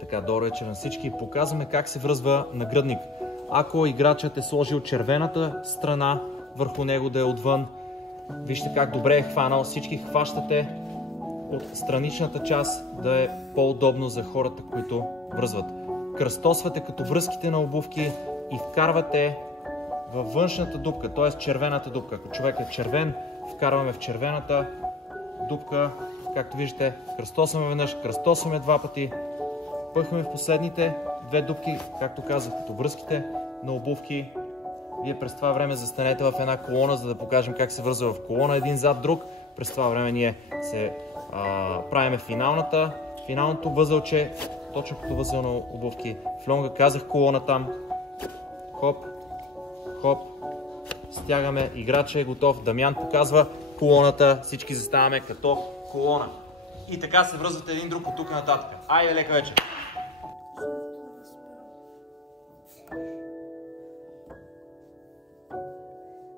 Така, добър вечер на всички. Показваме как се връзва нагръдник. Ако играчът е сложил червената страна върху него да е отвън, вижте как добре е хванал. Всички хващате от страничната част да е по-удобно за хората, които връзват. Кръстосвате като връзките на обувки и вкарвате във външната дупка, т.е. червената дупка. Ако човек е червен, вкарваме в червената дупка. Както виждате, кръстосваме веднъж, кръстосваме два пъти, пъхваме в последните две дупки, както казах, като връзките на обувки. Вие през това време застанете в една колона, за да покажем как се връзва в колона един зад друг. През това време ние се правиме финалното възълче, точно като възъл на обувки. В лонга казах колона там. Хоп, хоп, стягаме, играчът е готов, Дамян показва колоната, всички заставаме като колона. И така се връзвате един друг от тук нататък. Айде, лека вечер!